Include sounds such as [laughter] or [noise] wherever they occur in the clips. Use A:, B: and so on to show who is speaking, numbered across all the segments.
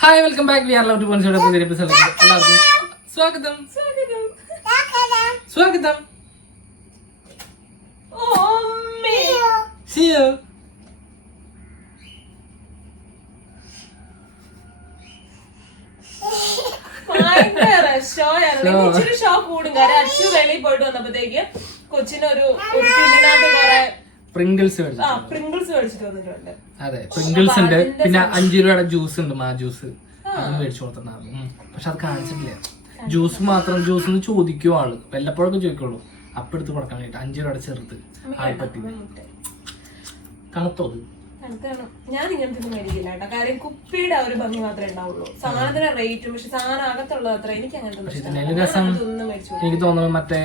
A: Hi welcome back we are love to point പുതിയ episode എല്ലാവർക്കും സ്വാഗതം
B: സ്വാഗതം
A: സ്വാഗതം
B: ഓമ്മി സീ
A: See you.
B: ഭയങ്കര ഷോ ആയിരുന്നു
A: Show.
B: ഇച്ചിരി ഷോ കൂടും. കാരണം അച്ഛൻ വെളിയിൽ പോയിട്ട് വന്നപ്പോഴത്തേക്ക് കൊച്ചിനൊരു ഒരു ടിന്നിനകത്ത് കുറെ
A: പ്രിങ്കിൾസ്
B: ആ പ്രിങ്കിൾസ് മേടിച്ചിട്ട് വന്നിട്ടുണ്ട്.
A: അതെ പ്രിങ്കിൾസ് ഉണ്ട്. പിന്നെ അഞ്ചു രൂപയുടെ ജ്യൂസ് ഉണ്ട് മാ ജ്യൂസ് അതും മേടിച്ചു കൊടുത്തിട്ടുണ്ടായിരുന്നു പക്ഷെ അത് കാണിച്ചിട്ടില്ല. ജ്യൂസ് മാത്രം ജ്യൂസ് എന്ന് ചോദിക്കും ആൾ? വല്ലപ്പോഴൊക്കെ ചോദിക്കുള്ളൂ. അപ്പൊ എടുത്ത് കൊടുക്കാൻ വേണ്ടി അഞ്ചു രൂപയുടെ ചെറുത് ആയിപ്പറ്റി കണത്തോ
B: ഞാൻ ഇങ്ങനത്തെ ഒന്നും മേടിക്കില്ല കേട്ടോ. കാര്യം കുപ്പിയുടെ ആ ഒരു ഭംഗി മാത്രമേ ഉണ്ടാവുള്ളൂ. സാധനത്തിന് റേറ്റും പക്ഷെ സാധനം അകത്തുള്ളത് അത്ര എനിക്ക് അങ്ങനത്തെ ഒന്നും മേടിച്ചു
A: എനിക്ക് തോന്നുന്നു മറ്റേ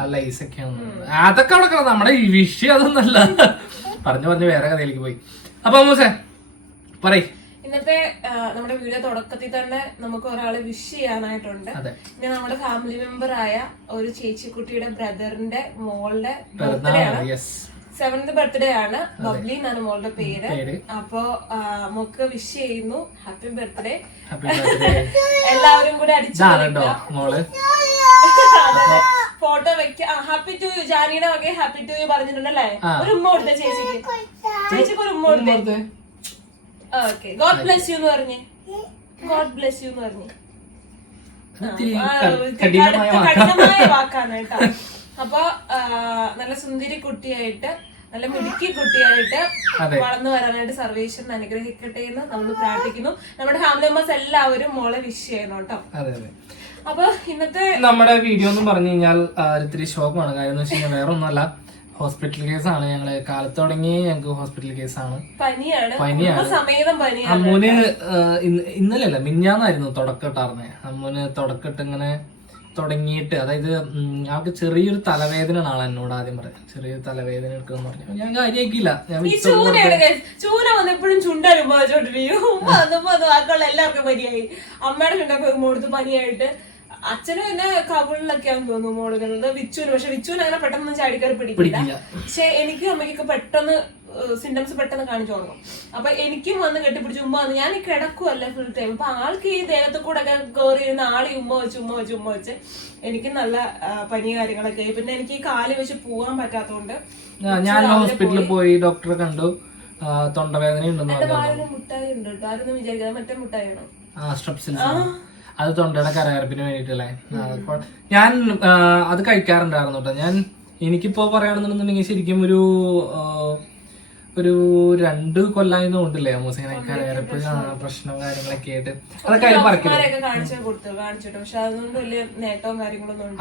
A: ആ ലൈസ് ഒക്കെയാണ് അതൊക്കെ അവിടെ കിടന്നു നമ്മുടെ ഈ വിഷയം അതൊന്നല്ല. പറഞ്ഞു പറഞ്ഞു വേറെ കഥയിലേക്ക് പോയി. അപ്പൊ മൂസേ പറയ്.
B: ഇന്നത്തെ നമ്മുടെ വീഡിയോ തുടക്കത്തിൽ തന്നെ നമുക്ക് ഒരാളെ വിഷ് ചെയ്യാനായിട്ടുണ്ട്. പിന്നെ നമ്മുടെ ഫാമിലി മെമ്പർ ആയ ഒരു ചേച്ചിക്കുട്ടിയുടെ ബ്രദറിന്റെ മോളുടെ ബർത്ത്ഡേ ആണ്. സെവൻത് ബർത്ത്ഡേ ആണ്. ബബ്ലി എന്നാണ് മോളുടെ പേര്. അപ്പോ നമുക്ക് വിഷ് ചെയ്യുന്നു. ഹാപ്പി ബർത്ത്ഡേ [laughs] എല്ലാവരും കൂടെ അടിച്ചു
A: മോൾ? [laughs]
B: ഫോട്ടോ വെക്ക ഹാപ്പി ടു യു ജാനിയുടെ മകൻ ഹാപ്പി ടു യു പറഞ്ഞിട്ടുണ്ടല്ലേ. ഒരു ഉമ്മ കൊടുത്ത ചേച്ചിക്ക്. ചേച്ചിക്ക് ഒരു ഉമ്മ കൊടുത്തേ. ഓക്കെ ഗോഡ് ബ്ലെസ് യു എന്ന് പറഞ്ഞേ. ഗോഡ് ബ്ലെസ് യു എന്ന് പറഞ്ഞു.
A: കഠിനമായ.
B: വാക്കാണ്. കേട്ടോ. അപ്പൊ നല്ല സുന്ദരി കുട്ടിയായിട്ട് നല്ല മിടുക്കി കുട്ടിയായിട്ട്. വളർന്നു വരാനായിട്ട് സർവേശ്വരൻ അനുഗ്രഹിക്കട്ടെ എന്ന് നമ്മൾ പ്രാർത്ഥിക്കുന്നു. നമ്മുടെ ഫാമിലി മെമ്പേഴ്സ് എല്ലാവരും മോളെ വിഷ് ചെയ്യണം കേട്ടോ.
A: അതെ അതെ.
B: അപ്പൊ ഇന്നത്തെ
A: നമ്മുടെ വീഡിയോ എന്ന് പറഞ്ഞു കഴിഞ്ഞാൽ ആ, ഒരിത്തിരി ഷോക്കാണ് കാര്യം എന്ന് വെച്ച് കഴിഞ്ഞാൽ വേറെ ഒന്നുമല്ല ഹോസ്പിറ്റൽ കേസാണ് ഞങ്ങൾ കാലത്ത് തുടങ്ങി ഞങ്ങൾക്ക് ഹോസ്പിറ്റൽ കേസാണ്
B: പനിയാണ്.
A: പനിയാണ്. അമ്മൂന് ഇന്നലെ അല്ല മിഞ്ഞാന്നായിരുന്നു തുടക്കമിട്ടാർന്നേ അമ്മൂന് തുടക്കട്ട് ഇങ്ങനെ തുടങ്ങിയിട്ട് അതായത് അവർക്ക് ചെറിയൊരു തലവേദന ആണ് എന്നോട് ആദ്യം പറയാം. ചെറിയൊരു തലവേദന എടുക്കുമെന്ന് പറഞ്ഞു. ഞാൻ കാര്യമാക്കിയില്ല ഞാൻ.
B: ചൂന വന്നെപ്പോഴും എപ്പോഴും ഉമ്മച്ചോണ്ടിരിക്കും ഉമ്മ വന്നപ്പോ എല്ലാവർക്കും പനിയായി അമ്മയുടെ ചുണ്ടൊക്കെ മുഴുത്ത് കൊടുത്ത് പനിയായിട്ട്. അച്ഛനും എന്നെ കവിളിലൊക്കെയാന്ന് തോന്നുന്നു മോളുകളുടെ വിച്ചുവിന് പക്ഷെ വിച്ചുവിന് അങ്ങനെ പെട്ടെന്ന് ചാടിക്കറി പിടിക്കില്ല. പക്ഷെ എനിക്ക് അമ്മയ്ക്കൊക്കെ പെട്ടെന്ന് സിംറ്റംസ് പെട്ടെന്ന് കാണിച്ചു തുടങ്ങും അപ്പൊ എനിക്കും വന്ന് കെട്ടിപ്പിടിച്ച് ഉമ്മ വന്ന് ഞാൻ കിടക്കുവല്ല കിടക്കുമല്ലേ ഫുൾ ടൈം അപ്പൊ ആൾക്ക് ഈ ദേഹത്ത് കൂടെ ഒക്കെ കയറി ഇരുന്ന് ആളി ഉമ്മ വെച്ച് ഉമ്മ വെച്ച് ഉമ്മ വെച്ച് എനിക്ക് നല്ല പനി കാര്യങ്ങളൊക്കെ ആയി. പിന്നെ എനിക്ക് ഈ കാൽ വെച്ച് പോകാൻ പറ്റാത്തതുകൊണ്ട്
A: ഞാൻ ഹോസ്പിറ്റലിൽ പോയി. ഡോക്ടറെ കണ്ടു. തൊണ്ടവേദന ഉണ്ടെന്ന്
B: എന്റെ
A: പറഞ്ഞു
B: വാലിന് മുട്ടായി ഉണ്ട്. കേട്ടോ ആരൊന്നും വിചാരിക്കാതെ മറ്റേ മുട്ടായിയാണ്
A: ആ സ്ട്രെപ്സിൽസ് അത് തൊണ്ടയുടെ കരകരപ്പിന് വേണ്ടിട്ടല്ലേ ഞാൻ അത് കഴിക്കാറുണ്ടായിരുന്നു കേട്ടോ ഞാൻ എനിക്കിപ്പോ പറയുകയാണെന്നുണ്ടെന്നുണ്ടെങ്കിൽ ശരിക്കും ഒരു ഒരു രണ്ട് കൊല്ലായി ഉണ്ടല്ലേ അമ്മൂസിങ്ങനെ കരകരപ്പ് പ്രശ്നവും കാര്യങ്ങളൊക്കെ ആയിട്ട്. അതൊക്കെ അതിൽ പറക്കില്ല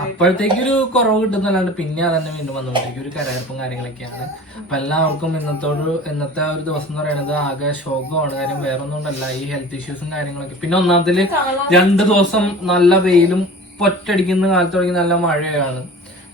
A: അപ്പോഴത്തേക്ക് ഒരു കുറവ് കിട്ടുന്നല്ലാണ്ട് പിന്നെ അതന്നെ വീണ്ടും വന്നുകൊണ്ടിരിക്കും. ഒരു കരകരപ്പും കാര്യങ്ങളൊക്കെയാണ്. അപ്പൊ എല്ലാവർക്കും ഇന്നത്തോട് ഇന്നത്തെ ഒരു ദിവസം എന്ന് പറയുന്നത് ആകെ ശോകമാണ്. കാര്യം വേറെ ഒന്നും കൊണ്ടല്ല ഈ ഹെൽത്ത് ഇഷ്യൂസും കാര്യങ്ങളൊക്കെ. പിന്നെ ഒന്നാമതിൽ രണ്ട് ദിവസം നല്ല വെയിലും പൊറ്റടിക്കുന്ന കാലത്ത് തുടങ്ങി നല്ല മഴയാണ്.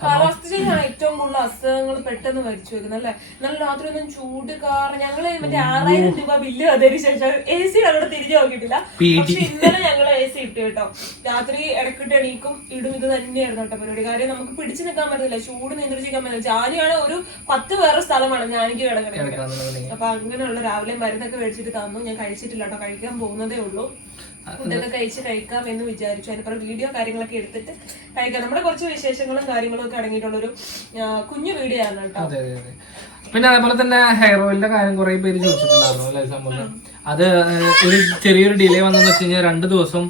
B: കാലാവസ്ഥ ഏറ്റവും കൂടുതൽ അസുഖങ്ങൾ പെട്ടെന്ന് വരിച്ചു വെക്കുന്നത് അല്ലെ? നല്ല രാത്രി ഒന്നും ചൂട് കാരണം ഞങ്ങൾ മറ്റേ ആറായിരം രൂപ ബില്ല് വന്നതിന് ശേഷം എ സി അവിടെ തിരിഞ്ഞു നോക്കിയിട്ടില്ല. പക്ഷെ ഇന്നലെ ഞങ്ങൾ എ സി ഇട്ടു കേട്ടോ. രാത്രി ഇടക്കിട്ട് എണീക്കും ഇടും ഇത് തന്നെയായിരുന്നു കേട്ടോ പരിപാടി. കാര്യം നമുക്ക് പിടിച്ചു നിൽക്കാൻ പറ്റത്തില്ല ചൂട് നിയന്ത്രിച്ചിരിക്കാൻ പറ്റില്ല. ജാനിയാണ് ഒരു പത്ത് വേറെ സ്ഥലമാണ് ഞാനിക്ക് കിടക്കുന്നത്. അപ്പൊ അങ്ങനെയുള്ള രാവിലെ മരുന്നൊക്കെ മേടിച്ചിട്ട് തന്നു. ഞാൻ കഴിച്ചിട്ടില്ല കേട്ടോ കഴിക്കാൻ പോകുന്നതേ ഉള്ളൂ. ഫുഡൊക്കെ കഴിച്ച് കഴിക്കാം എന്ന് വിചാരിച്ചു. അതിനപ്പുറം വീഡിയോ കാര്യങ്ങളൊക്കെ എടുത്തിട്ട് കഴിക്കാം. നമ്മുടെ കുറച്ച് വിശേഷങ്ങളും കാര്യങ്ങളും ഒക്കെ അടങ്ങിയിട്ടുള്ള ഒരു കുഞ്ഞു വീഡിയോ ആണ് കേട്ടോ.
A: അതെ അതെ അതെ. പിന്നെ അതേപോലെ തന്നെ ഹെയർ ഓയിലിന്റെ കാര്യം കുറെ പേര് ചോദിച്ചിട്ടുണ്ടായിരുന്നു അല്ലേ സംഭവം അത് ഒരു ചെറിയൊരു ഡിലേ വന്നെന്ന് വെച്ച് കഴിഞ്ഞാൽ രണ്ട് ദിവസം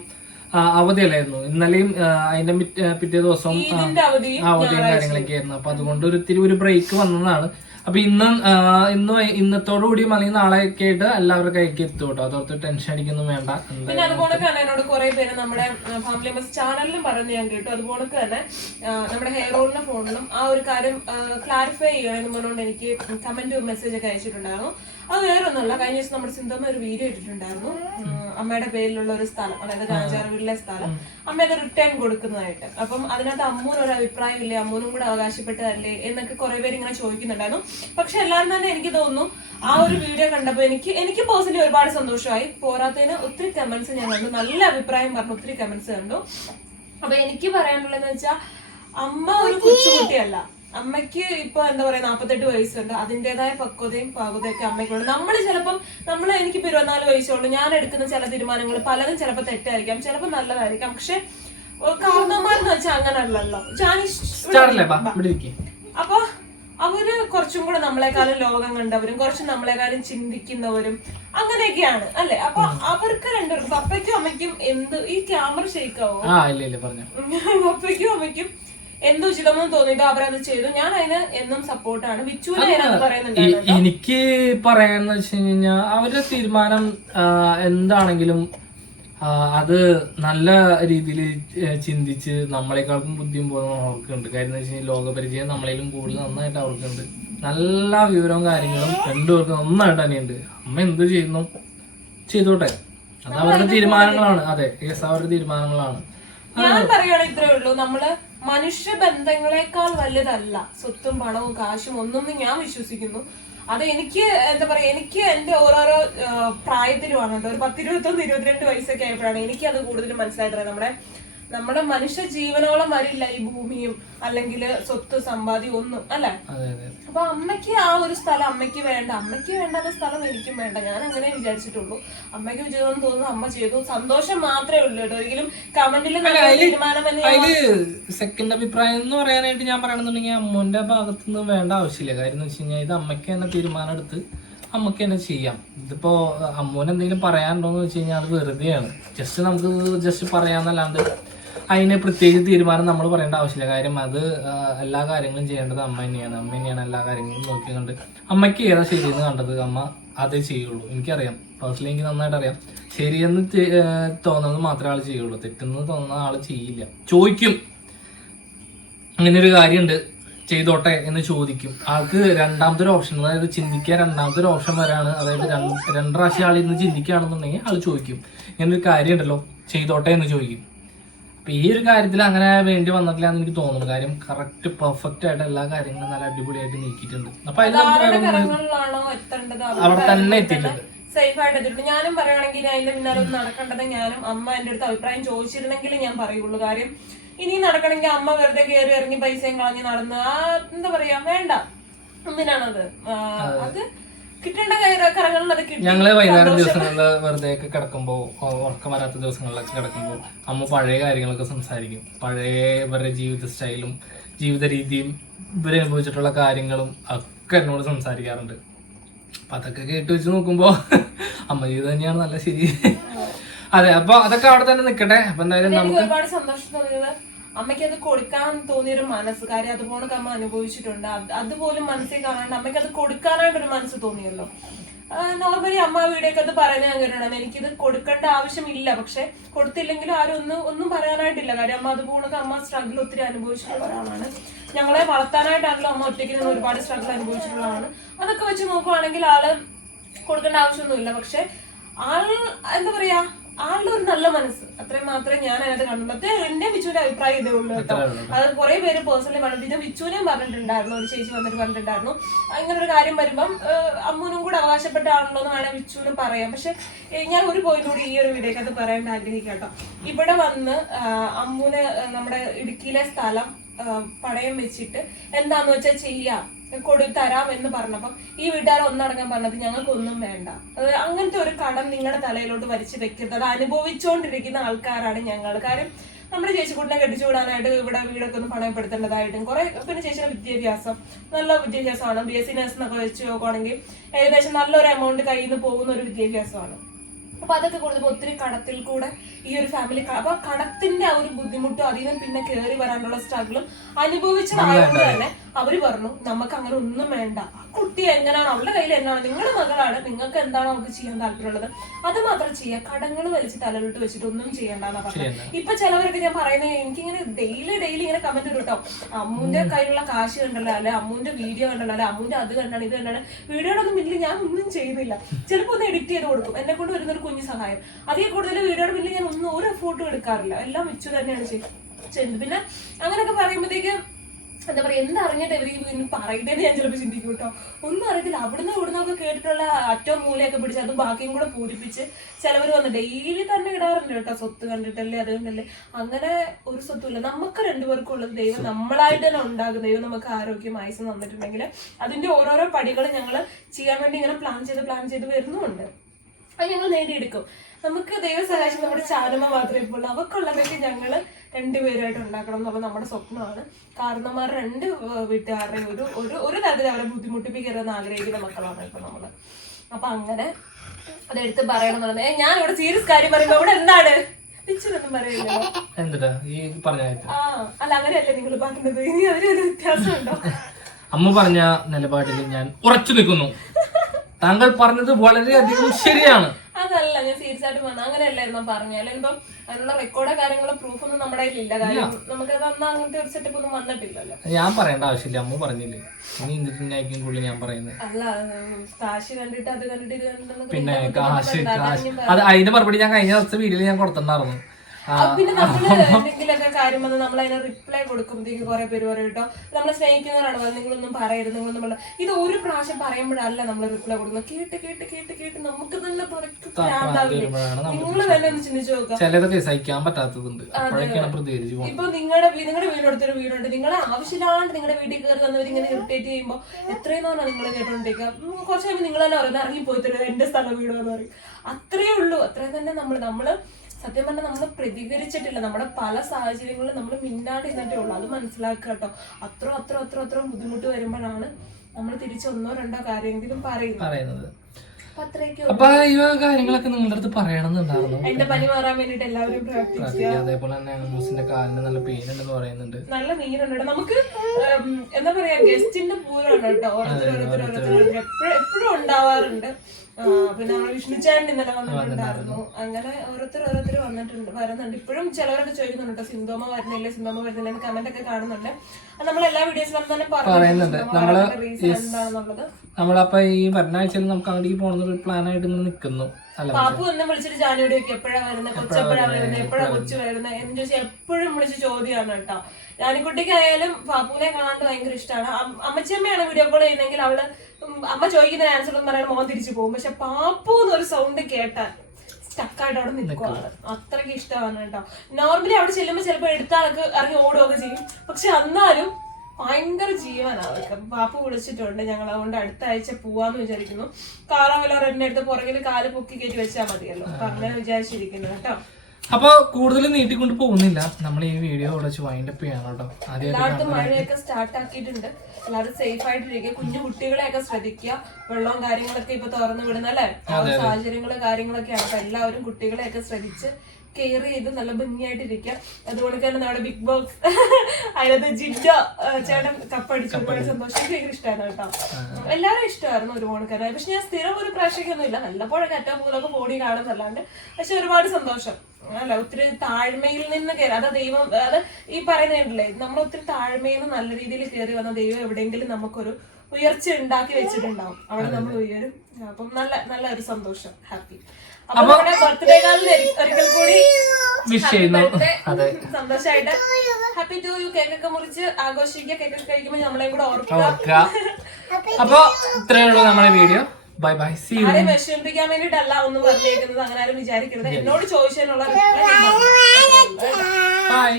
A: അവധിയല്ലായിരുന്നു. ഇന്നലെയും അതിന്റെ പിറ്റേ ദിവസം
B: അവധിയും
A: കാര്യങ്ങളൊക്കെ ആയിരുന്നു അപ്പൊ അതുകൊണ്ട് ഒരു ഇത്തിരി ഒരു ബ്രേക്ക് വന്നതാണ്. അപ്പൊ ഇന്ന് ഇന്ന് ഇന്നത്തോടു കൂടിയും അല്ലെങ്കിൽ നാളെ ഒക്കെ ആയിട്ട് എല്ലാവരുടെ കൈക്ക് എത്തും കേട്ടോ. അതോർത്ത് ടെൻഷൻ അടിക്കൊന്നും വേണ്ട.
B: പിന്നെ അതുപോലെ തന്നെ എന്നോട് കുറെ പേര് നമ്മുടെ ഫാമിലി മെമ്പേഴ്സ് ചാനലിലും പറഞ്ഞു ഞാൻ കേട്ടു. അതുപോലെ തന്നെ നമ്മുടെ ഹെയർ ഓയിലിന്റെ ഫോണിലും ആ ഒരു കാര്യം ക്ലാരിഫൈ ചെയ്യണമെന്ന് പറഞ്ഞുകൊണ്ട് എനിക്ക് കമന്റ് മെസ്സേജ് ഒക്കെ അയച്ചിട്ടുണ്ടായിരുന്നു. അത് വേറൊന്നുമല്ല. കഴിഞ്ഞ ദിവസം നമ്മുടെ സിന്ധമ്മ ഒരു വീഡിയോ ഇട്ടിട്ടുണ്ടായിരുന്നു. അമ്മയുടെ പേരിലുള്ള ഒരു സ്ഥലം അതായത് കാഞ്ചാർവീട്ടിലെ സ്ഥലം. അമ്മ അത് റിട്ടേൺ കൊടുക്കുന്നതായിട്ട്. അപ്പം അതിനകത്ത് അമ്മൂന് ഒരു അഭിപ്രായം ഇല്ലേ അമ്മൂനും കൂടെ അവകാശപ്പെട്ടതല്ലേ? എന്നൊക്കെ കുറെ പേര് ഇങ്ങനെ ചോദിക്കുന്നുണ്ടായിരുന്നു. പക്ഷെ എല്ലാവരും തന്നെ എനിക്ക് തോന്നുന്നു ആ ഒരു വീഡിയോ കണ്ടപ്പോൾ എനിക്ക് എനിക്ക് പേഴ്സണലി ഒരുപാട് സന്തോഷമായി. പോരാത്തതിന് ഒത്തിരി കമന്റ്സ് ഞാൻ കണ്ടു. നല്ല അഭിപ്രായം പറഞ്ഞു ഒത്തിരി കമന്റ്സ് കണ്ടു. അപ്പൊ എനിക്ക് പറയാനുള്ളതെന്ന് വെച്ചാൽ അമ്മ ഒരു കൊച്ചുകുട്ടിയല്ല. അമ്മയ്ക്ക് ഇപ്പൊ എന്താ പറയാ നാപ്പത്തെട്ട് വയസ്സുണ്ട്. അതിന്റേതായ പക്വതയും പാകതയൊക്കെ അമ്മയ്ക്കുണ്ട്. നമ്മൾ ചിലപ്പം നമ്മൾ എനിക്ക് ഇരുപത്തിനാല് വയസ്സുള്ളൂ. ഞാൻ എടുക്കുന്ന ചില തീരുമാനങ്ങൾ പലതും ചിലപ്പോൾ തെറ്റായിരിക്കാം. ചിലപ്പോൾ നല്ലതായിരിക്കാം. പക്ഷെ കാരണന്മാരെന്ന് വെച്ചാൽ അങ്ങനല്ലല്ലോ. അപ്പൊ അവർ കുറച്ചും കൂടെ നമ്മളെക്കാളും ലോകം കണ്ടവരും കുറച്ച് നമ്മളെക്കാളും ചിന്തിക്കുന്നവരും അങ്ങനെയൊക്കെയാണ്. അല്ലെ? അപ്പൊ അവർക്ക് രണ്ടുപേർക്കും പപ്പയ്ക്കും അമ്മയ്ക്കും എന്ത് ഈ ക്യാമറ ഷെയ്ക്കാവോ പപ്പയ്ക്കും അമ്മയ്ക്കും എന്ത് ഉചിതമെന്ന് തോന്നിയിട്ട് അവരത് ചെയ്തു. ഞാൻ അതിന് എന്നും സപ്പോർട്ടാണ്. വിച്ചുവിനെ
A: എനിക്ക് പറയാന്ന് വെച്ച് കഴിഞ്ഞാൽ അവരുടെ തീരുമാനം എന്താണെങ്കിലും അത് നല്ല രീതിയിൽ ചിന്തിച്ച് നമ്മളെക്കാൾക്കും ബുദ്ധിയും പോകുന്ന അവർക്കുണ്ട് കാര്യം എന്ന് വെച്ച് കഴിഞ്ഞാൽ ലോകപരിചയം നമ്മളേലും കൂടുതൽ നന്നായിട്ട് അവർക്കുണ്ട് നല്ല വിവരവും കാര്യങ്ങളും രണ്ടുപേർക്കും നന്നായിട്ട് തന്നെയുണ്ട് അമ്മ എന്ത് ചെയ്യുന്നു? ചെയ്തോട്ടെ. അത് അവരുടെ തീരുമാനങ്ങളാണ്. അതെ യെസ് അവരുടെ തീരുമാനങ്ങളാണ്.
B: ഞാൻ പറയുകയാണെങ്കിൽ ഇത്രേ ഉള്ളൂ. നമ്മൾ മനുഷ്യ ബന്ധങ്ങളെക്കാൾ വലുതല്ല സ്വത്തും പണവും കാശും ഒന്നും ഞാൻ വിശ്വസിക്കുന്നു. അത് എനിക്ക് എന്താ പറയാ എനിക്ക് എന്റെ ഓരോരോ പ്രായത്തിലുമാണ് കേട്ടോ. ഒരു പത്തിരുപത്തൊന്ന് ഇരുപത്തിരണ്ട് വയസ്സൊക്കെ ആയപ്പോഴാണ് എനിക്ക് അത് കൂടുതലും മനസ്സിലായിട്ടുള്ളത്. നമ്മുടെ നമ്മുടെ മനുഷ്യ ജീവനോളം വരില്ല ഈ ഭൂമിയും അല്ലെങ്കിൽ സ്വത്ത് സമ്പാദ്യം ഒന്നും അല്ലെ? അപ്പൊ അമ്മയ്ക്ക് ആ ഒരു സ്ഥലം അമ്മയ്ക്ക് വേണ്ട. അമ്മയ്ക്ക് വേണ്ടാത്ത സ്ഥലം എനിക്കും വേണ്ട. ഞാൻ അങ്ങനെ വിചാരിച്ചിട്ടുള്ളൂ. അമ്മയ്ക്ക് ഉചിതമെന്ന് തോന്നുന്നു അമ്മ ചെയ്തു. സന്തോഷം മാത്രമേ ഉള്ളൂ കേട്ടോ. ഒരിക്കലും കമന്റിൽ
A: അതിൽ സെക്കൻഡ് അഭിപ്രായം എന്ന് പറയാനായിട്ട് ഞാൻ പറയണമെന്നുണ്ടെങ്കിൽ അമ്മൂന്റെ ഭാഗത്തുനിന്ന് വേണ്ട ആവശ്യമില്ല. കാര്യം എന്ന് വെച്ച് കഴിഞ്ഞാൽ ഇത് അമ്മയ്ക്ക് തന്നെ തീരുമാനം എടുത്ത് നമുക്ക് തന്നെ ചെയ്യാം. ഇതിപ്പോ അമ്മൂന് എന്തെങ്കിലും പറയാനുണ്ടോന്ന് വെച്ച് കഴിഞ്ഞാൽ അത് വെറുതെയാണ്. ജസ്റ്റ് നമുക്ക് ജസ്റ്റ് പറയാന്നല്ലാണ്ട് അതിന് പ്രത്യേകിച്ച് തീരുമാനം നമ്മൾ പറയേണ്ട ആവശ്യമില്ല. കാര്യം അത് എല്ലാ കാര്യങ്ങളും ചെയ്യേണ്ടത് അമ്മ തന്നെയാണ്. അമ്മ തന്നെയാണ് എല്ലാ കാര്യങ്ങളും നോക്കിക്കൊണ്ട്. അമ്മയ്ക്ക് ഏതാ ശരിയെന്ന് കണ്ടത്? അമ്മ അതേ ചെയ്യുള്ളൂ. എനിക്കറിയാം. പേഴ്സണലി എനിക്ക് നന്നായിട്ട് അറിയാം. ശരിയെന്ന് തോന്നുന്നത് മാത്രമേ ആൾ ചെയ്യുള്ളൂ. തെറ്റെന്ന് തോന്നുന്ന ആൾ ചെയ്യില്ല. ചോദിക്കും. അങ്ങനെ ഒരു കാര്യമുണ്ട് ചെയ്തോട്ടെ എന്ന് ചോദിക്കും. ആൾക്ക് രണ്ടാമത്തെ ഒരു ഓപ്ഷൻ അതായത് ചിന്തിക്കാൻ രണ്ടാമത്തെ ഒരു ഓപ്ഷൻ വരാണ്. അതായത് രണ്ട് പ്രാവശ്യം ആൾ ഇന്ന് ചിന്തിക്കുകയാണെന്നുണ്ടെങ്കിൽ ആൾ ചോദിക്കും. ഇങ്ങനൊരു കാര്യമുണ്ടല്ലോ കാര്യം ചെയ്തോട്ടെ എന്ന് ചോദിക്കും. അപ്പൊ ഈ ഒരു കാര്യത്തിൽ അങ്ങനെ വേണ്ടി വന്നിട്ടില്ല എന്ന് എനിക്ക് തോന്നുന്നു. കാര്യം കറക്റ്റ് പെർഫെക്റ്റ് ആയിട്ട് എല്ലാ കാര്യങ്ങളും നല്ല അടിപൊളിയായിട്ട് നീക്കിയിട്ടുണ്ട്. അപ്പൊ അതിൽ അവിടെ തന്നെ എത്തിയിട്ടുണ്ട്.
B: സേഫ് ആയിട്ട് ഞാനും പറയുകയാണെങ്കിൽ അതിന്റെ പിന്നാലെ ഒന്ന് നടക്കേണ്ടത് ഞാനും അമ്മ എന്റെ അടുത്ത് അഭിപ്രായം ചോദിച്ചിരുന്നെങ്കിൽ ഞാൻ പറയുള്ളൂ. കാര്യം ഇനി നടക്കണമെങ്കിൽ അമ്മ വെറുതെ കയറി ഇറങ്ങി പൈസയും കളഞ്ഞ് നടന്ന് ആ എന്താ പറയാ വേണ്ട. എന്തിനാണത്? അത് കിട്ടേണ്ട കര- കരങ്ങളിൽ അത് കിട്ടി.
A: ഞങ്ങൾ വൈകുന്നേരം ദിവസങ്ങളിൽ വെറുതെ ഒക്കെ കിടക്കുമ്പോൾ ഉറക്കം വരാത്ത ദിവസങ്ങളിലൊക്കെ കിടക്കുമ്പോൾ അമ്മ പഴയ കാര്യങ്ങളൊക്കെ സംസാരിക്കും. പഴയ ഇവരുടെ ജീവിത സ്റ്റൈലും ജീവിത രീതിയും ഇവരനുഭവിച്ചിട്ടുള്ള കാര്യങ്ങളും ഒക്കെ എന്നോട് സംസാരിക്കാറുണ്ട്. അപ്പൊ അതൊക്കെ കേട്ട് വെച്ച് നോക്കുമ്പോ [laughs] അമ്മ ജീവിതം തന്നെയാണ് നല്ല ശരി. അതെ അപ്പൊ അതൊക്കെ അവിടെ തന്നെ നിക്കട്ടെ. അപ്പൊ എന്തായാലും നമുക്ക്
B: ഒരുപാട് സന്തോഷം അമ്മയ്ക്ക് അത് കൊടുക്കാൻ തോന്നിയൊരു മനസ്സ് കാര്യം അതുപോലെ അമ്മ അനുഭവിച്ചിട്ടുണ്ട്. അത് അതുപോലും മനസ്സിൽ കാണാണ്ട് അമ്മയ്ക്ക് അത് കൊടുക്കാനായിട്ടൊരു മനസ്സ് തോന്നിയല്ലോ. നോർമലി അമ്മ വീടൊക്കെ അത് പറയുന്നത് അങ്ങനെയാണ് എനിക്കിത് കൊടുക്കേണ്ട ആവശ്യമില്ല പക്ഷെ കൊടുത്തില്ലെങ്കിലും ആരും ഒന്നും ഒന്നും പറയാനായിട്ടില്ല. കാര്യം അമ്മ അതുപോലെ അമ്മ സ്ട്രഗിൾ ഒത്തിരി അനുഭവിച്ചിട്ടുള്ള ഒരാളാണ്. ഞങ്ങളെ വളർത്താനായിട്ടാണല്ലോ അമ്മ ഒറ്റയ്ക്ക് നിന്ന് ഒരുപാട് സ്ട്രഗിൾ അനുഭവിച്ചിട്ടുള്ളതാണ്. അതൊക്കെ വെച്ച് നോക്കുവാണെങ്കിൽ ആൾ കൊടുക്കേണ്ട ആവശ്യമൊന്നുമില്ല. പക്ഷെ ആൾ എന്താ പറയാ ആളുടെ ഒരു നല്ല മനസ്സ്. അത്രയും മാത്രമേ ഞാൻ അതിനകത്ത് കണ്ടുള്ളൂ. എന്റെ വിച്ചുവിന്റെ അഭിപ്രായം ഇതേ ഉള്ളൂ കേട്ടോ. അത് കുറെ പേര് പേഴ്സണലി പറഞ്ഞിട്ട് ഇത് വിച്ചുവിനെയും പറഞ്ഞിട്ടുണ്ടായിരുന്നു ഒരു ചേച്ചി വന്നിട്ട് പറഞ്ഞിട്ടുണ്ടായിരുന്നു. അങ്ങനെ ഒരു കാര്യം വരുമ്പം അമ്മൂനും കൂടെ അവകാശപ്പെട്ട ആണല്ലോ എന്ന് വേണമെങ്കിൽ വിച്ചുവിനും പറയാം. പക്ഷെ ഞാൻ ഒരു പോയിന്റ് കൂടി ഈ ഒരു വീഡിയോക്ക് അത് പറയാൻ ആഗ്രഹിക്കാം കേട്ടോ. ഇവിടെ വന്ന് അമ്മൂന് നമ്മുടെ ഇടുക്കിയിലെ സ്ഥലം പടയം വെച്ചിട്ട് എന്താന്ന് വെച്ചാൽ ചെയ്യാം. കൊടു തരാം എന്ന് പറഞ്ഞപ്പം ഈ വീട്ടുകാർ ഒന്നടങ്കം പറഞ്ഞത് ഞങ്ങൾക്കൊന്നും വേണ്ട. അങ്ങനത്തെ ഒരു കടം നിങ്ങളുടെ തലയിലോട്ട് വരച്ച് വെക്കരുത്. അത് അനുഭവിച്ചുകൊണ്ടിരിക്കുന്ന ആൾക്കാരാണ് ഞങ്ങൾ. കാര്യം നമ്മുടെ ചേച്ചിക്കുട്ടിനെ കെട്ടിച്ചു വിടാനായിട്ട് ഇവിടെ വീടൊക്കെ ഒന്ന് പണയപ്പെടുത്തേണ്ടതായിട്ടും കുറെ പിന്നെ ചേച്ചിയുടെ വിദ്യാഭ്യാസം നല്ല വിദ്യാഭ്യാസമാണ്. ബി എസ് സി നഴ്സ് എന്നൊക്കെ വെച്ച് നോക്കുവാണെങ്കിൽ ഏകദേശം നല്ലൊരു എമൗണ്ട് കയ്യിൽ നിന്ന് പോകുന്ന ഒരു വിദ്യാഭ്യാസമാണ്. അപ്പൊ അതൊക്കെ കൊടുത്തപ്പോ ഒത്തിരി കടത്തിൽ കൂടെ ഈ ഒരു ഫാമിലി അപ്പൊ കടത്തിന്റെ ആ ഒരു ബുദ്ധിമുട്ടും അതിൽ നിന്ന് പിന്നെ കയറി വരാനുള്ള സ്ട്രഗിളും അനുഭവിച്ചതായതുകൊണ്ട് തന്നെ അവർ പറഞ്ഞു നമുക്ക് അങ്ങനെ ഒന്നും വേണ്ട. ആ കുട്ടി എങ്ങനെയാണ് അവളുടെ കയ്യിൽ എന്നാണ് നിങ്ങളുടെ മകളാണ് നിങ്ങൾക്ക് എന്താണോ അവർക്ക് ചെയ്യാൻ താല്പര്യമുള്ളത്. അത് മാത്രം ചെയ്യുക കടങ്ങൾ വലിച്ച് തലവിട്ട് വെച്ചിട്ട് ഒന്നും ചെയ്യണ്ടെന്നാ പറഞ്ഞത്. ഇപ്പൊ ചിലവരൊക്കെ ഞാൻ പറയുന്നത് എനിക്കിങ്ങനെ ഡെയിലി ഡെയിലി ഇങ്ങനെ കമന്റ് ഇടും കേട്ടോ. അമ്മൂന്റെ കയ്യിലുള്ള കാശ് കണ്ടല്ലോ അല്ലെ? അമ്മൂന്റെ വീഡിയോ കണ്ടല്ലോ അല്ലെ? അമ്മൂന്റെ അത് കണ്ടാണ് ഇത് കണ്ടാണ്. വീഡിയോയുടെ ഒന്നും ഇല്ല ഞാൻ ഒന്നും ചെയ്യുന്നില്ല. ചിലപ്പോൾ ഒന്ന് എഡിറ്റ് ചെയ്ത് കൊടുക്കും. എന്നെ കൊണ്ട് വരുന്ന ഒരു കുഞ്ഞു സഹായം. അതിൽ കൂടുതൽ വീഡിയോയുടെ പിന്നെ ഞാൻ ഒന്നും ഒരു ഫോട്ടോ എടുക്കാറില്ല. എല്ലാം വെച്ചു തന്നെയാണ് ചെയ്യ- ചെയ്യുന്നത്. പിന്നെ അങ്ങനെയൊക്കെ പറയുമ്പോഴത്തേക്ക് എന്താ പറയാ എന്തറിഞ്ഞിട്ട് ഇവർ ഇനി പറയുന്നതെന്ന് ഞാൻ ചിലപ്പോൾ ചിന്തിക്കും കേട്ടോ. ഒന്നും അറിയത്തില്ല. അവിടുന്ന് ഇവിടുന്ന് ഒക്കെ കേട്ടിട്ടുള്ള അറ്റവും മൂലയൊക്കെ പിടിച്ച് അതും ബാക്കിയും കൂടെ പൂരിപ്പിച്ച് ചിലവർ വന്ന് ഡെയിലി തന്നെ ഇടാറുണ്ട് കേട്ടോ. സ്വത്ത് കണ്ടിട്ടല്ലേ അത് കണ്ടല്ലേ അങ്ങനെ ഒരു സ്വത്തുമില്ല. നമുക്ക് രണ്ടുപേർക്കും ഉള്ളത് ദൈവം നമ്മളായിട്ട് തന്നെ ഉണ്ടാകും ദൈവം നമുക്ക് ആരോഗ്യം ആയുസ് തന്നിട്ടുണ്ടെങ്കിൽ അതിന്റെ ഓരോരോ പടികൾ ഞങ്ങൾ ചെയ്യാൻ വേണ്ടി ഇങ്ങനെ പ്ലാൻ ചെയ്ത് പ്ലാൻ ചെയ്ത് വരുന്നുമുണ്ട്. അത് ഞങ്ങൾ നേടിയെടുക്കും. നമുക്ക് ദൈവസഹായം നമ്മുടെ ചാരമ മാത്രമേ ഇപ്പോൾ അവക്കുള്ളതൊക്കെ ഞങ്ങൾ രണ്ടുപേരായിട്ട് ഉണ്ടാക്കണം എന്നുള്ള നമ്മുടെ സ്വപ്നമാണ്. കാരണന്മാർ രണ്ട് വീട്ടുകാരുടെ ഒരു ഒരു ഒരു തരത്തിൽ അവരെ ബുദ്ധിമുട്ടിപ്പിക്കരുതെന്ന് ആഗ്രഹിക്കുന്ന മക്കളാണ് ഇപ്പൊ നമ്മൾ അപ്പൊ അങ്ങനെ അതെടുത്ത് പറയണം എന്നുള്ളത് ഞാൻ ഇവിടെ സീരിയസ് കാര്യം പറയുമ്പോ ഇവിടെ എന്താണ്?
A: എന്തിട്ടാ ഈ പറഞ്ഞ
B: ആ അല്ല അങ്ങനെയല്ലേ നിങ്ങൾ പറഞ്ഞത്? ഇനി അതിനൊരു വ്യത്യാസമുണ്ടോ?
A: അമ്മ പറഞ്ഞ നിലപാടിൽ ഞാൻ ഉറച്ചു നിൽക്കുന്നു. താങ്കൾ പറഞ്ഞത് വളരെയധികം ശരിയാണ്.
B: അതല്ല ഞാൻ സീരിയസ് ആയിട്ട് പറഞ്ഞു അങ്ങനെയല്ലായിരുന്നു പറഞ്ഞു അല്ലെങ്കിൽ ഇപ്പം അതിനുള്ള റെക്കോർഡോ കാര്യങ്ങളോ പ്രൂഫൊന്നും നമ്മുടെ കയ്യിലില്ല നമുക്ക് അത് അന്ന് അങ്ങനത്തെ ഒരു സെറ്റപ്പ് ഒന്നും വന്നിട്ടില്ലല്ലോ.
A: ഞാൻ പറയേണ്ട ആവശ്യമില്ല. അമ്മ പറഞ്ഞില്ലേ? നീ എന്തിനായിരിക്കും കൂടുതൽ ഞാൻ പറയുന്നത്.
B: അല്ല കാശ് കണ്ടിട്ട് അത് കണ്ടിട്ട് ഇത് കണ്ടിട്ട്
A: പിന്നെ കാശ് കാശ്. അത് അതിന്റെ മറുപടി ഞാൻ കഴിഞ്ഞ ദിവസത്തെ വീഡിയോയിൽ ഞാൻ കൊടുത്തിട്ടുണ്ടായിരുന്നു.
B: പിന്നെ നമ്മൾ എന്തെങ്കിലുമൊക്കെ കാര്യം വന്ന് നമ്മൾ അതിന് റിപ്ലൈ കൊടുക്കുമ്പോഴത്തേക്ക് കുറെ പേര് പറയും കേട്ടോ. നമ്മളെ സ്നേഹിക്കുന്നവരാണ്. പറയുന്നത്, നിങ്ങളൊന്നും പറയരുത്. നിങ്ങളൊന്നും പറ ഇത് ഒരു പ്രാവശ്യം പറയുമ്പോഴല്ല നമ്മൾ റിപ്ലൈ കൊടുക്കുന്നത്. കേട്ട് കേട്ട് കേട്ട് കേട്ട് നമുക്ക് തന്നെ നിങ്ങൾ തന്നെ ഒന്ന് ചിന്തിച്ചു
A: നോക്കാം സഹിക്കാൻ പറ്റാത്തതുണ്ട്.
B: ഇപ്പൊ നിങ്ങളുടെ നിങ്ങളുടെ വീടിനടുത്തൊരു വീടുണ്ട്. നിങ്ങളെ ആവശ്യമില്ലാണ്ട് നിങ്ങളുടെ വീട്ടിൽ കയറി വന്നവർ ഇങ്ങനെ ഇറിറ്റേറ്റ് ചെയ്യുമ്പോൾ എത്രയും പറഞ്ഞാൽ നിങ്ങൾ കേട്ടോണ്ടിരിക്കുക. കുറച്ച് കഴിയുമ്പോൾ നിങ്ങൾ തന്നെ പറയുന്നത് ഇറങ്ങി പോയി തരുന്നത് എന്റെ സ്ഥലം വീട് എന്ന് പറയും. അത്രേ ഉള്ളൂ. അത്രേ തന്നെ നമ്മൾ നമ്മൾ സത്യം പറഞ്ഞാൽ നമ്മൾ പ്രതികരിച്ചിട്ടില്ല. നമ്മുടെ പല സാഹചര്യങ്ങളിലും നമ്മൾ മിണ്ടാണ്ട് ഇന്നിട്ടേ ഉള്ളൂ. അത് മനസ്സിലാക്കുക കേട്ടോ. അത്ര അത്ര അത്ര അത്ര ബുദ്ധിമുട്ട് വരുമ്പോഴാണ് നമ്മൾ തിരിച്ച് ഒന്നോ രണ്ടോ കാര്യമെങ്കിലും പറയുന്നത്.
A: പറയുന്നത്.
B: അപ്പൊ
A: ഈ കാര്യങ്ങളൊക്കെ നിങ്ങളുടെ അടുത്ത് പറയണമെന്നുണ്ടായിരുന്നു.
B: എന്റെ പനി മാറാൻ വേണ്ടിട്ട് എല്ലാവരും
A: പ്രാർത്ഥിക്കുക. അതേപോലെ തന്നെ മൂസിന്റെ കാലിന് നല്ല പെയിൻ ഉണ്ടെന്ന് പറയുന്നുണ്ട്.
B: നല്ല നീരുണ്ട് നമുക്ക് എന്താ പറയാ ഗസ്റ്റിന്റെ പൂരാണ് കേട്ടോ. ഓരോരുത്തർ. എപ്പോഴും എപ്പോഴും ഉണ്ടാവാറുണ്ട്. പിന്നെ നമ്മുടെ വിഷ്ണുചാരൻ ഇന്നലെ വന്നിട്ടുണ്ടായിരുന്നു അങ്ങനെ ഓരോരുത്തർ ഓരോരുത്തർ വന്നിട്ടുണ്ട് വരുന്നുണ്ട്. ഇപ്പോഴും ചിലവരൊക്കെ ചോദിക്കുന്നുണ്ട് കേട്ടോ സിന്തോമ വരുന്നില്ല സിന്തോമ വരുന്നില്ല എന്ന് കമന്റ് ഒക്കെ കാണുന്നുണ്ട്. അത് നമ്മൾ എല്ലാ വീഡിയോസിലും തന്നെ
A: പറയുന്നുണ്ട്.
B: നമ്മൾ എന്താണെന്നുള്ളത്
A: നമ്മളപ്പോ ഈ വരുന്ന ആഴ്ചയിൽ നമുക്ക് അങ്ങോട്ടേക്ക് പോകണമെന്നൊരു പ്ലാൻ ആയിട്ട് ഇങ്ങനെ നിൽക്കുന്നു
B: പാപ്പു എന്നെ വിളിച്ചിട്ട് ജാനുവരി ഒക്കെ എപ്പോഴാ വരുന്നത് കൊച്ചെപ്പോഴാ വരുന്നത് എപ്പോഴാ കൊച്ചു വരുന്നത് എന്ന് ചോദിച്ചാൽ എപ്പോഴും വിളിച്ച് ചോദ്യമാണ് കേട്ടോ. ജാനിക്കുട്ടിക്കായാലും പാപ്പുവിനെ കാണാൻ ഭയങ്കര ഇഷ്ടമാണ് അമ്മച്ചിയമ്മയാണ് വീഡിയോ കോൾ ചെയ്യുന്നെങ്കിൽ അവൾ അമ്മ ചോദിക്കുന്ന ആൻസർ ഒന്നും പറയാൻ മോൻ തിരിച്ചു പോകും. പക്ഷെ പാപ്പു എന്നൊരു സൗണ്ട് കേട്ടാൽ സ്റ്റക്കായിട്ട് അവിടെ നിൽക്കുവാണ് അത്രയ്ക്ക് ഇഷ്ടമാണ് കേട്ടോ. നോർമലി അവിടെ ചെല്ലുമ്പോൾ ചിലപ്പോൾ എടുത്താലൊക്കെ ഇറങ്ങി ഓടുകയൊക്കെ ചെയ്യും. പക്ഷെ എന്നാലും ഭയങ്കര ജീവനാണ് അവർക്ക്. പാപ്പ വിളിച്ചിട്ടുണ്ട് ഞങ്ങൾ അതുകൊണ്ട് അടുത്ത ആഴ്ച പോവാന്ന് വിചാരിക്കുന്നു. കാറാവല്ലോ റെഡിന്റെ അടുത്ത് പുറകിൽ കാൽ പൊക്കി കയറ്റി വെച്ചാൽ മതിയല്ലോ. അപ്പൊ അങ്ങനെ വിചാരിച്ചിരിക്കുന്നു കേട്ടോ.
A: അപ്പൊ കൂടുതൽ നീട്ടിക്കൊണ്ട് പോകുന്നില്ല. നമ്മൾ ഈ വീഡിയോ ഇവിടെ വെച്ച് വൈൻഡ് അപ്പ് ചെയ്യണം കേട്ടോ.
B: എല്ലായിടത്തും മഴയൊക്കെ സ്റ്റാർട്ട് ആക്കിയിട്ടുണ്ട്. എല്ലാവരും സേഫ് ആയിട്ടിരിക്കുക. കുഞ്ഞു കുട്ടികളെയൊക്കെ ശ്രദ്ധിക്കുക. വെള്ളവും കാര്യങ്ങളൊക്കെ ഇപ്പൊ തുറന്നു വിടുന്ന അല്ലേ? ഒരു സാഹചര്യങ്ങളും കാര്യങ്ങളൊക്കെയാണ്. അപ്പൊ എല്ലാവരും കുട്ടികളെയൊക്കെ ശ്രദ്ധിച്ച് കെയർ ചെയ്ത് നല്ല ഭംഗിയായിട്ടിരിക്കുക. അതുകൊണ്ട് തന്നെ നമ്മുടെ ബിഗ് ബോസ് [laughs] അതിനകത്ത് ജിജ ചേട്ടൻ കപ്പടിച്ചു ഒരുപാട് സന്തോഷം. ഭയങ്കര ഇഷ്ടമായിരുന്നു കേട്ടോ. എല്ലാവരും ഇഷ്ടമായിരുന്നു ഒരുപാട് കാര്യം പക്ഷെ ഞാൻ സ്ഥിരം ഒരു പ്രേക്ഷകൊന്നും ഇല്ല നല്ലപ്പോഴൊക്കെ അറ്റം മൂലൊക്കെ ബോഡി കാണുന്നല്ലാണ്ട് പക്ഷെ ഒരുപാട് സന്തോഷം. അല്ല ഒത്തിരി താഴ്മയിൽ നിന്ന് കയറി അത് ദൈവം അത് ഈ പറയുന്നുണ്ടല്ലേ നമ്മൾ ഒത്തിരി താഴ്മയിൽ നിന്ന് നല്ല രീതിയിൽ കയറി വന്ന ദൈവം എവിടെയെങ്കിലും നമുക്കൊരു ഉയർച്ച ഉണ്ടാക്കി വെച്ചിട്ടുണ്ടാവും. അവിടെ നമ്മൾ ഉയരും അപ്പം നല്ല നല്ല ഒരു സന്തോഷം ഹാപ്പി. അപ്പൊ നമ്മുടെ ബർത്ത്ഡേ കാലിൽ ഒരിക്കൽ കൂടി
A: വിഷ് ചെയ്യുന്നു.
B: സന്തോഷമായിട്ട് ഹാപ്പി ടു യു കേക്കൊക്കെ മുറിച്ച് ആഘോഷിക്കുക. കേക്കൊക്കെ കഴിക്കുമ്പോൾ നമ്മളെയും കൂടെ ഓർക്കുക.
A: ഓർക്കുക. അപ്പൊ ഇത്രയേ ഉള്ളൂ നമ്മുടെ video. Bye bye see you
B: ആരെയും വിഷമിപ്പിക്കാൻ വേണ്ടിട്ടല്ല ഒന്നും പറഞ്ഞേക്കുന്നത്. അങ്ങനെ ആരും വിചാരിക്കരുത്. എന്നോട് ചോദിച്ചതിനുള്ള റിപ്ലൈ
A: ബൈ